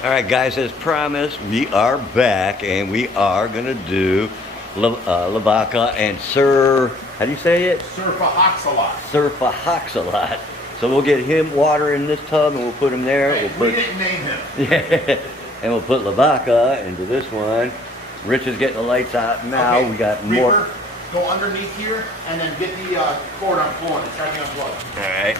All right, guys, as promised, we are back, and we are gonna do Lavaca and how do you say it? Surfahoxalot. So we'll get him water in this tub, and we'll put him there. Hey, we didn't name him. Yeah, and we'll put Lavaca into this one. Rich is getting the lights out now. Okay. We got more. Reaper, go underneath here, and then get the cord on pulling and try to unplug. All right.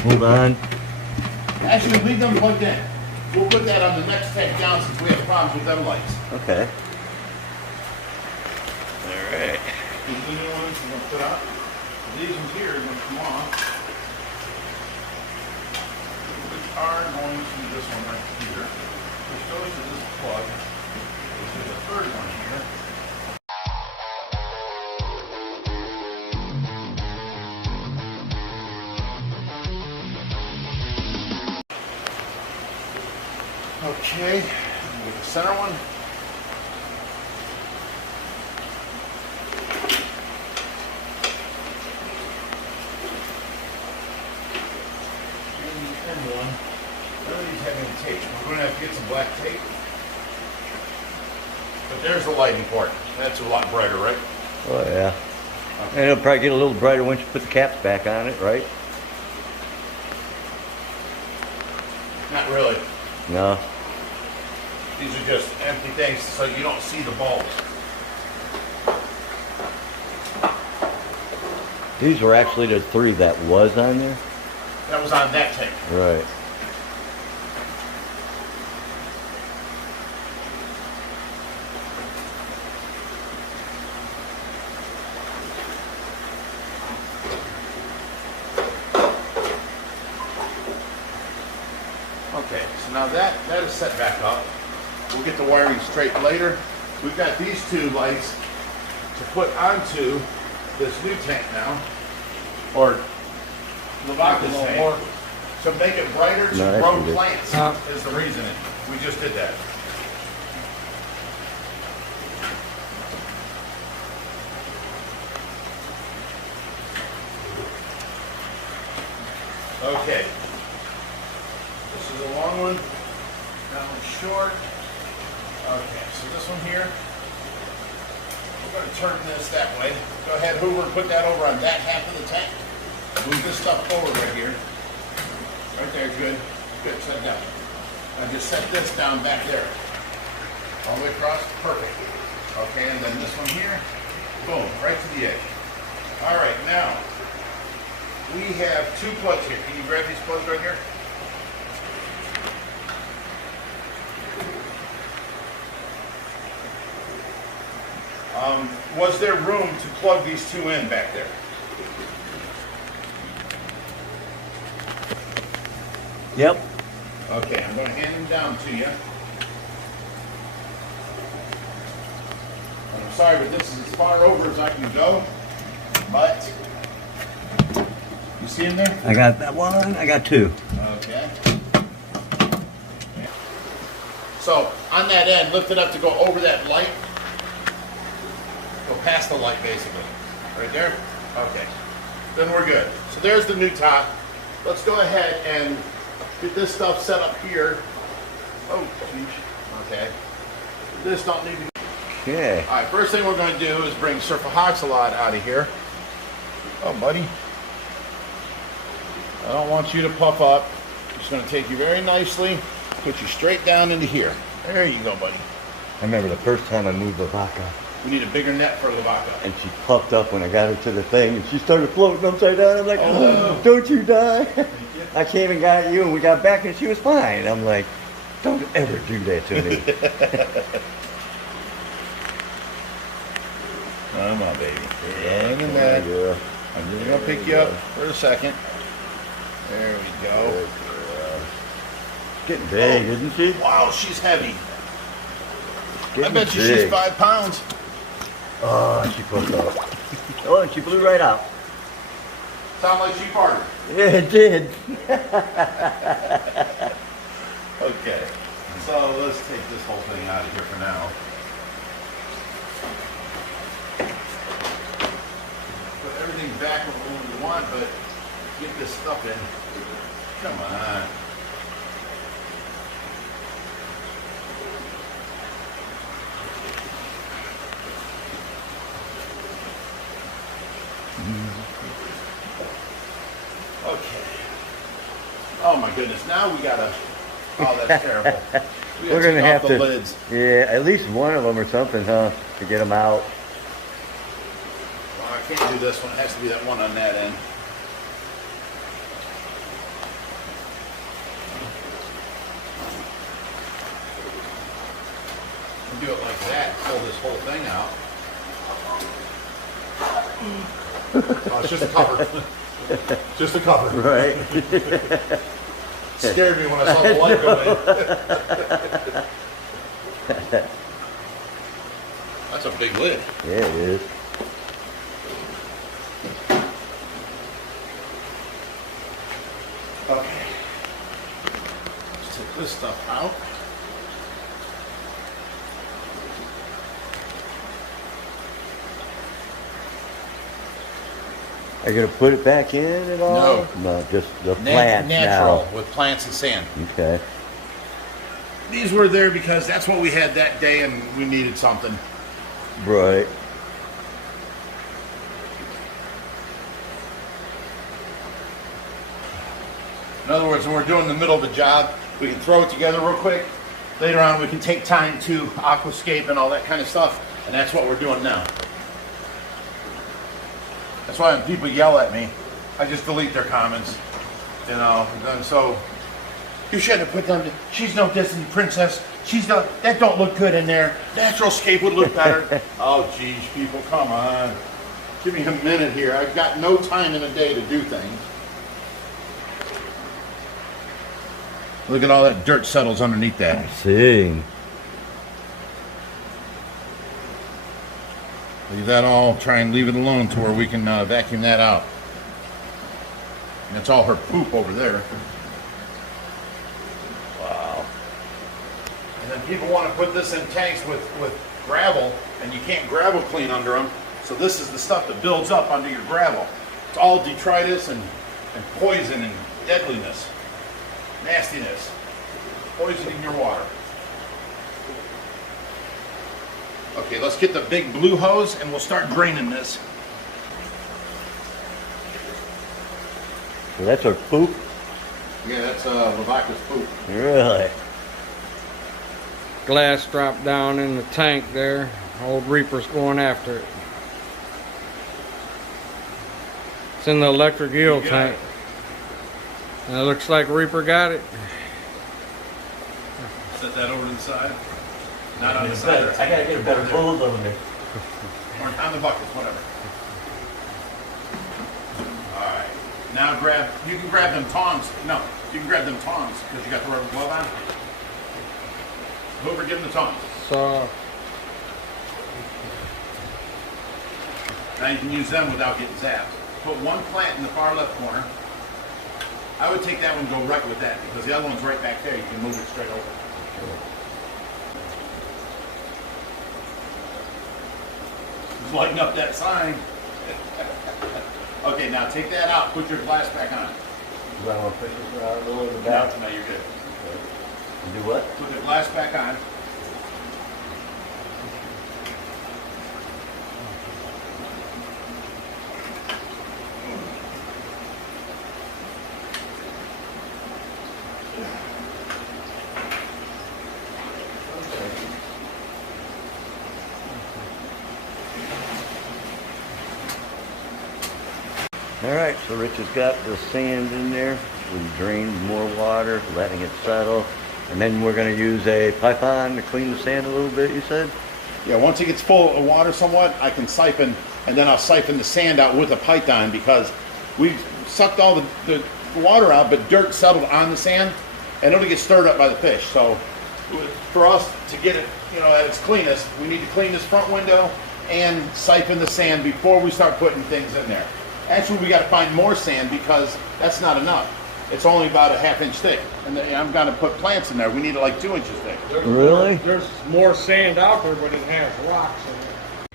Hold on. Actually, leave them plugged in. We'll put that on the next tank down since we have problems with them lights. Okay. All right. These are the new ones we're going to put out. These ones here are going to come off. We are going to this one right here, which goes to this plug. This is the third one here. Okay, get the center one. And the end one. None of these have any tape. We're going to have to get some black tape. But there's the lighting port. That's a lot brighter, right? Oh yeah. Okay. And it'll probably get a little brighter once you put the caps back on it, right? Not really. No. These are just empty things so you don't see the bulbs. These were actually the 3 that was on there? That was on that tank. Right. Okay, so now that is set back up. We'll get the wiring straight later. We've got these 2 lights to put onto this new tank now, or Lavaca's tank, to make it brighter to grow plants is the reason. We just did that. Okay. This is a long one, that one's short. Okay, so this one here, we're going to turn this that way. Go ahead, Hoover, put that over on that half of the tank. Move this stuff forward right here. Right there, good. Good, set it down. Now just set this down back there. All the way across, perfect. Okay, and then this one here, boom, right to the edge. All right, now, we have 2 plugs here. Can you grab these plugs right here? Was there room to plug these 2 in back there? Yep. Okay, I'm going to hand them down to you. I'm sorry, but this is as far over as I can go. But, you see them there? I got that one. I got 2. Okay. So, on that end, lift it up to go over that light. Go past the light, basically. Right there? Okay. Then we're good. So there's the new top. Let's go ahead and get this stuff set up here. Oh, geez. Okay. This don't need to be. Okay. All right, first thing we're going to do is bring Surfahoxalot out of here. Oh, buddy. I don't want you to puff up. Just going to take you very nicely, put you straight down into here. There you go, buddy. I remember the first time I moved Lavaca. We need a bigger net for Lavaca. And she puffed up when I got her to the thing, and she started floating upside down. I'm like, oh, don't you die. I came and got you, and we got back, and she was fine. I'm like, don't ever do that to me. Come on, baby. Yeah, hang in there. I'm just going to pick you up for a second. There we go. Getting big, isn't she? Wow, she's heavy. I bet you big. she's 5 pounds. Oh, she puffed up. Oh, and she blew right out. Sound like she farted. Yeah, it did. Okay, so let's take this whole thing out of here for now. Put everything back where we want, but get this stuff in. Come on. Okay. Oh my goodness, now we gotta, oh that's terrible. We're gonna have to, lids. yeah, at least one of them or something, huh, to get them out. Well, I can't do this one, it has to be that one on that end. Do it like that, pull this whole thing out. Oh, it's just a cover. Just a cover. Right. Scared me when I saw the light go in. That's a big lid. Yeah, it is. Okay. Let's take this stuff out. Are you gonna put it back in at all? No. No, just the plants Natural, now. with plants and sand. Okay. These were there because that's what we had that day and we needed something. Right. In other words, when we're doing the middle of the job, we can throw it together real quick. Later on, we can take time to aquascape and all that kind of stuff, and that's what we're doing now. That's why when people yell at me, I just delete their comments, you know. And so, you shouldn't have put them. She's no Disney princess. She's not. That don't look good in there. Natural scape would look better. Oh, geez, people, come on. Give me a minute here. I've got no time in a day to do things. Look at all that dirt settles underneath that. I see. Leave that all, try and leave it alone to where we can vacuum that out. And that's all her poop over there. Wow. And then people want to put this in tanks with gravel, and you can't gravel clean under them. So this is the stuff that builds up under your gravel. It's all detritus and poison and deadliness. Nastiness. Poisoning your water. Okay, let's get the big blue hose and we'll start draining this. So that's our poop? Yeah, that's Lavaca's poop. Really? Glass dropped down in the tank there. Old Reaper's going after it. It's in the electric eel tank. And it looks like Reaper got it. Set that over to the side. Not on the It's side. better. I gotta get a better hose over there. Or on the bucket, whatever. Alright. Now you can grab them tongs. No, you can grab them tongs because you got the rubber glove on. Hoover, give them the tongs. So, Now you can use them without getting zapped. Put one plant in the far left corner. I would take that one and go right with that because the other one's right back there. You can move it straight over. Just lighten up that sign. Okay, now take that out. Put your glass back on. Do I want to push this around a little in the No, back? no, you're good. And do what? Put the glass back on. All right, so Rich has got the sand in there. We drained more water, letting it settle. And then we're gonna use a python to clean the sand a little bit, you said? Yeah, once it gets full of water somewhat, I can siphon, and then I'll siphon the sand out with a python because we sucked all the water out, but dirt settled on the sand, and it'll get stirred up by the fish. So for us to get it, you know, at its cleanest, we need to clean this front window and siphon the sand before we start putting things in there. Actually, we got to find more sand because that's not enough. It's only about a ½ inch thick, and I'm gonna put plants in there. We need it like 2 inches thick. Really? there's more sand out there, but it has rocks in it.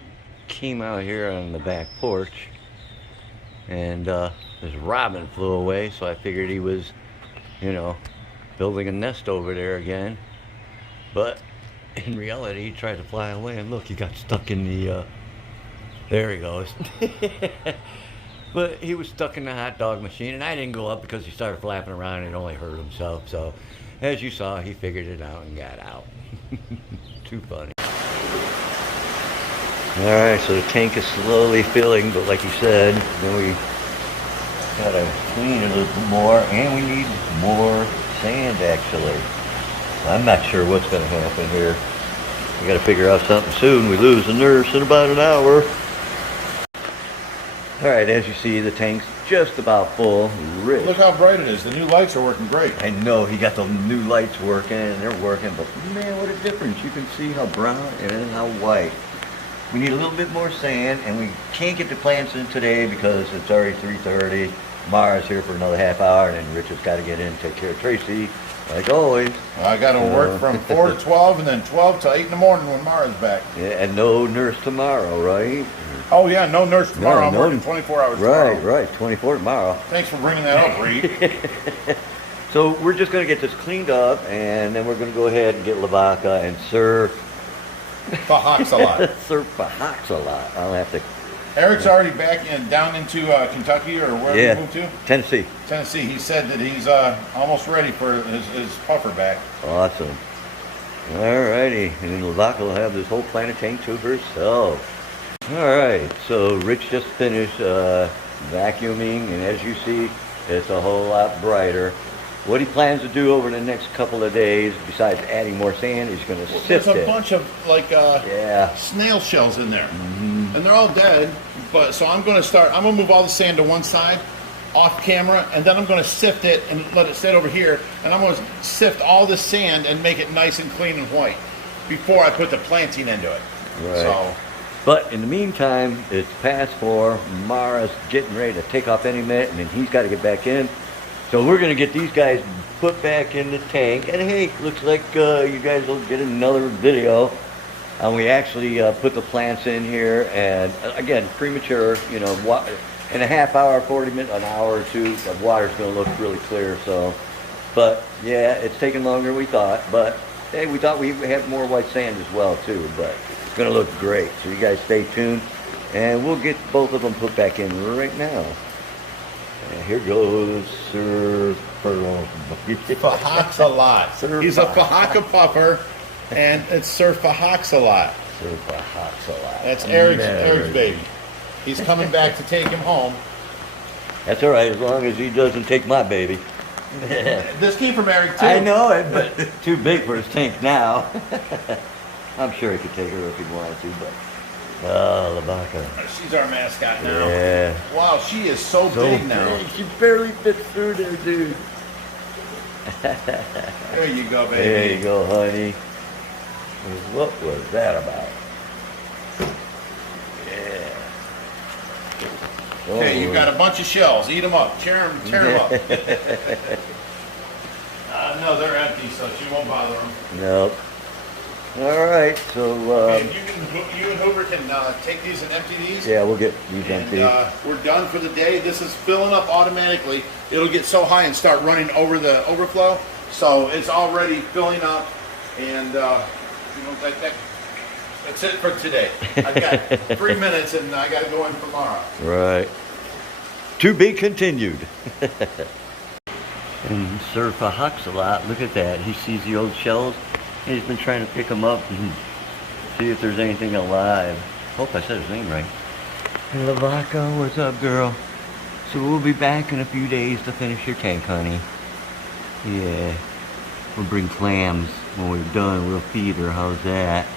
Came out here on the back porch and this robin flew away, so I figured he was, you know, building a nest over there again. But in reality, he tried to fly away, and look, he got stuck in the, there he goes. But he was stuck in the hot dog machine, and I didn't go up because he started flapping around and it only hurt himself. So, as you saw, he figured it out and got out. Too funny. Alright, so the tank is slowly filling, but like you said, then we gotta clean it a little more, and we need more sand actually. I'm not sure what's gonna happen here. We gotta figure out something soon. We lose the nurse in about an hour. Alright, as you see, the tank's just about full. Rich. Look how bright it is. The new lights are working great. I know, he got the new lights working, and they're working, but man, what a difference. You can see how brown and how white. We need a little bit more sand, and we can't get the plants in today because it's already 3:30. Mara's here for another half hour, and then Rich has got to get in and take care of Tracy, like always. I got to work from 4 to 12, and then 12 to 8 in the morning when Mara's back. Yeah, and no nurse tomorrow, right? Oh, yeah, no nurse tomorrow. No, I'm working 24 hours right, tomorrow. Right, 24 tomorrow. Thanks for bringing that up, Reed. So we're just going to get this cleaned up, and then we're going to go ahead and get Lavaca and serve Fahoxalot. Surf Fahoxalot. I'll have to. Eric's already back down into Kentucky or wherever he moved to. Tennessee. Tennessee. He said that he's almost ready for his puffer back. Awesome. Alrighty, and then Lavaca will have this whole planet tank to herself. Alright, so Rich just finished vacuuming, and as you see, it's a whole lot brighter. What he plans to do over the next couple of days, besides adding more sand, he's going to sift it. There's a bunch of like snail shells in there, and they're all dead. But so I'm going to move all the sand to one side, off camera, and then I'm going to sift it and let it sit over here. And I'm going to sift all the sand and make it nice and clean and white before I put the planting into it. Right. So. But in the meantime, it's past 4. Mara's getting ready to take off any minute, and then he's got to get back in. So we're going to get these guys put back in the tank. And hey, looks like you guys will get another video. And we actually put the plants in here. And again, premature, you know, in a half hour, 40 minutes, an hour or two, the water's going to look really clear. So, but yeah, it's taking longer than we thought. But hey, we thought we had more white sand as well too. But it's going to look great. So you guys stay tuned. And we'll get both of them put back in right now. And here goes Sir Fahoxalot. He's a Fahoxa puffer, and it's Sir Fahoxalot. Sir Fahoxalot. That's Eric's baby. He's coming back to take him home. That's all right, as long as he doesn't take my baby. This came from Eric too. I know it, but too big for his tank now. I'm sure he could take her if he wanted to, but. Lavaca. She's our mascot now. Yeah. Wow, she is so big now. Big. She barely fits through there, dude. There you go, baby. There you go, honey. What was that about? Yeah. Okay, you've got a bunch of shells. Eat them up. Tear them up. No, they're empty, so she won't bother them. Nope. All right, so you and Hoover can take these and empty these. Yeah, we'll get these empty. We're done for the day. This is filling up automatically. It'll get so high and start running over the overflow. So it's already filling up, and that's it for today. I've got 3 minutes, and I got to go in tomorrow. Right. To be continued. And Sir Fahoxalot, look at that. He sees the old shells. He's been trying to pick them up and see if there's anything alive. Hope I said his name right. Hey, Lavaca, what's up, girl? So we'll be back in a few days to finish your tank, honey. Yeah. We'll bring clams when we're done. We'll feed her. How's that?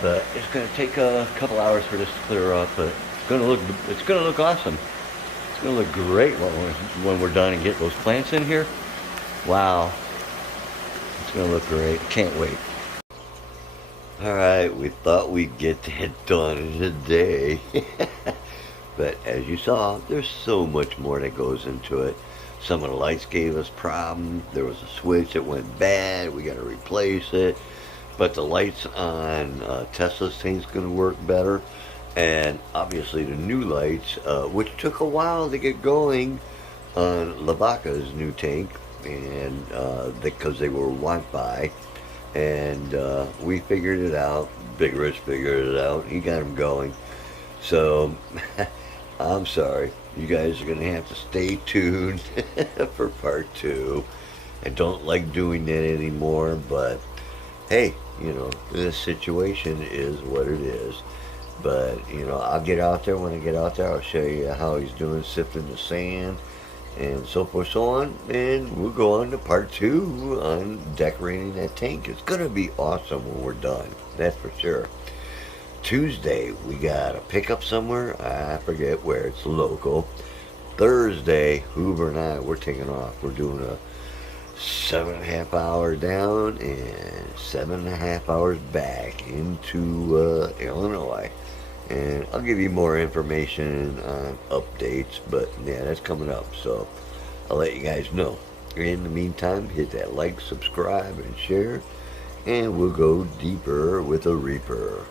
But it's gonna take a couple hours for this to clear up. But it's gonna look awesome. It's gonna look great when we're done and get those plants in here. Wow. It's gonna look great. Can't wait. Alright, we thought we'd get that done in a day. But as you saw, there's so much more that goes into it. Some of the lights gave us problems. There was a switch that went bad. We gotta replace it. But the lights on Tesla's tank's gonna work better. And obviously the new lights, which took a while to get going on Lavaca's new tank, and because they were want by, and we figured it out. Bigrich figured it out. He got them going. So I'm sorry, you guys are gonna have to stay tuned for part 2. I don't like doing that anymore, but hey, you know, this situation is what it is. But you know, I'll get out there. When I get out there, I'll show you how he's doing sifting the sand and so forth, so on, and we'll go on to part 2 on decorating that tank. It's gonna be awesome when we're done, that's for sure. Tuesday we got a pickup somewhere, I forget where, it's local. Thursday, Hoover and I, we're taking off. We're doing a 7.5 hour down and 7.5 hours back into Illinois. And I'll give you more information on updates, but yeah, that's coming up, so I'll let you guys know. In the meantime, hit that like, subscribe, and share, and we'll go deeper with a Reaper.